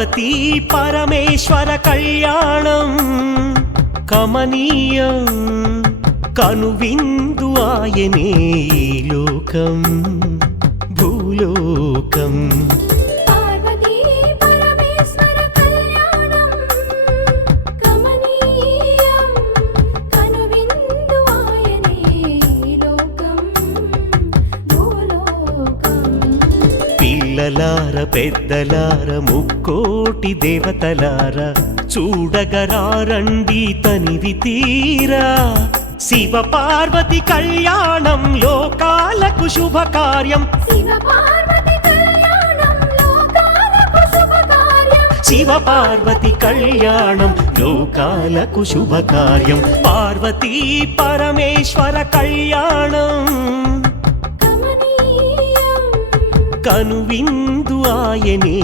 పార్వతీ పరమేశ్వర కళ్యాణం కమనీయం కనువిందు ఆయనే లోకం భూలోకం పిల్లలార పెద్దలార ముక్కోటి దేవతలార చూడగరారండి తనివి తీరా శివ పార్వతి కళ్యాణం లోకాలకు శుభకార్యం శివ పార్వతి కళ్యాణం లోకాలకు శుభకార్యం పార్వతీ పరమేశ్వర కళ్యాణం కనువిందు ఆయనే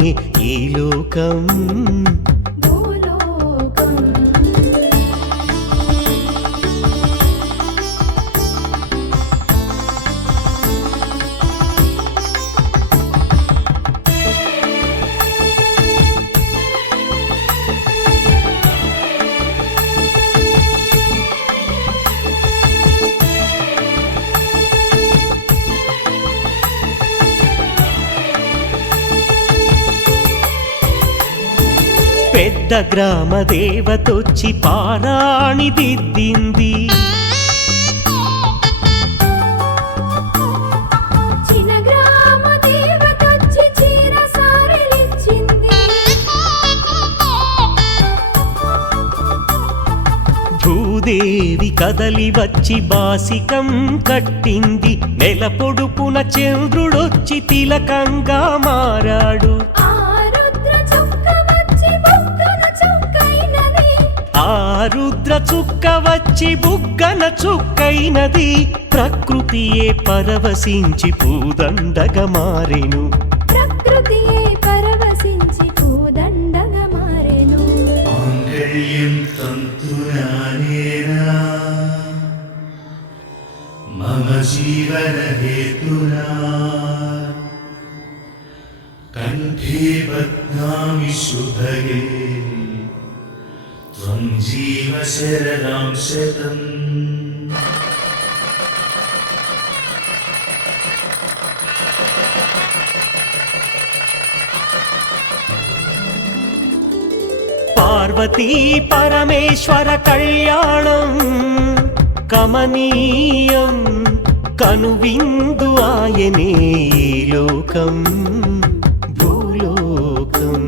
ఈ లోకం పెద్ద గ్రామ దేవతొచ్చి పారాణి దిద్దింది భూదేవి కదలి వచ్చి బాసికం కట్టింది నెల పొడుపున చంద్రుడొచ్చి తిలకంగా మారాడు ఆ రుద్ర చుక్క వచ్చి బుగ్గన చుక్కైనది ప్రకృతియే పరవశించి పూదండగా మారెను మాంగళ్యం తంతునానేనా మమ జీవన హేతునా కంఠే బధ్నామి శుభగే త్వం జీవ శరదాం శతం పార్వతీ పరమేశ్వర కళ్యాణం కమనీయం కనువిందు ఆయనే లోకం భూలోకం